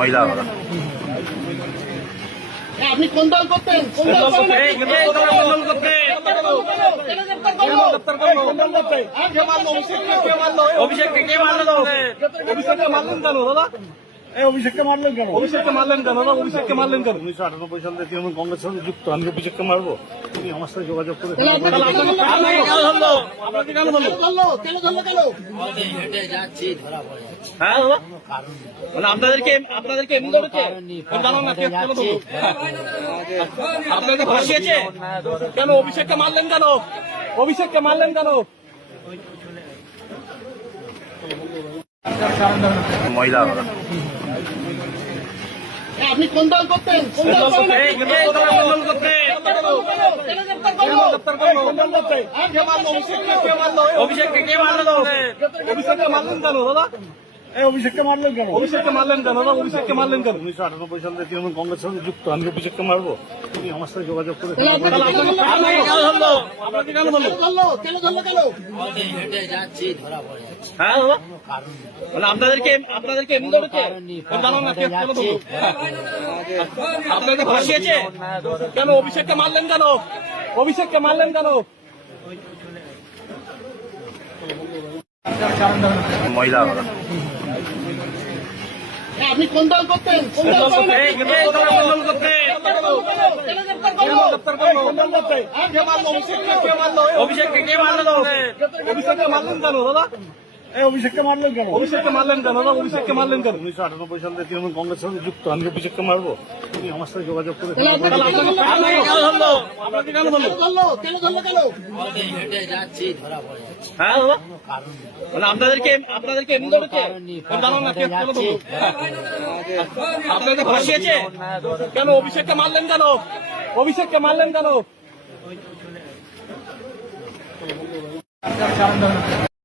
মহিলা আপনি কোন দল করতেন? অভিষেককে কে মারলো? অভিষেককে মারলেন কেন দাদা? অভিষেককে মারলেন কেন? অভিষেককে মারলেন কেন দাদা? অভিষেককে মারলেন কেন? 1998 সালে তৃণমূল কংগ্রেসের সঙ্গে যুক্ত, আমি অভিষেককে মারবো? তুমি আমার সাথে যোগাযোগ করে আপনাকে কেন ধরলো? হ্যাঁ দাদা, মানে আপনাদেরকে এমনি ধরেছে? জানো না কে ধরলো? আপনাকে ভাসিয়েছে কেন? অভিষেককে মারলেন কেন? অভিষেককে মারলেন কেন? মহিলা আপনি কোন দল করতেন? অভিষেককে কে মারলো? অভিষেককে মারলেন কেন দাদা? অভিষেককে মারলেন কেন? অভিষেককে মারলেন কেন দাদা? অভিষেককে মারলেন কেন? 1998 সালে তৃণমূল কংগ্রেসের সঙ্গে যুক্ত, আমি অভিষেককে মারবো? তুমি আমার সাথে যোগাযোগ করে আপনাকে কেন ধরলো? হ্যাঁ দাদা, মানে আপনাদেরকে এমনি ধরেছে? জানো না কে ধরলো? আপনাকে ভাসিয়েছে কেন? অভিষেককে মারলেন কেন? অভিষেককে মারলেন কেন? মহিলা আপনি কোন দল করতেন? অভিষেককে কে মারলো? অভিষেককে মারলেন কেন দাদা? অভিষেককে মারলেন কেন? অভিষেককে মারলেন কেন দাদা? অভিষেককে মারলেন কেন? 1998 সালে তৃণমূল কংগ্রেসের সঙ্গে যুক্ত, আমি অভিষেককে মারবো? তুমি আমার সাথে যোগাযোগ করে আপনাকে কেন ধরলো? হ্যাঁ দাদা, মানে আপনাদেরকে এমনি ধরেছে? জানো না কে ধরলো? আপনাকে ভাসিয়েছে কেন? অভিষেককে মারলেন কেন? অভিষেককে মারলেন কেন?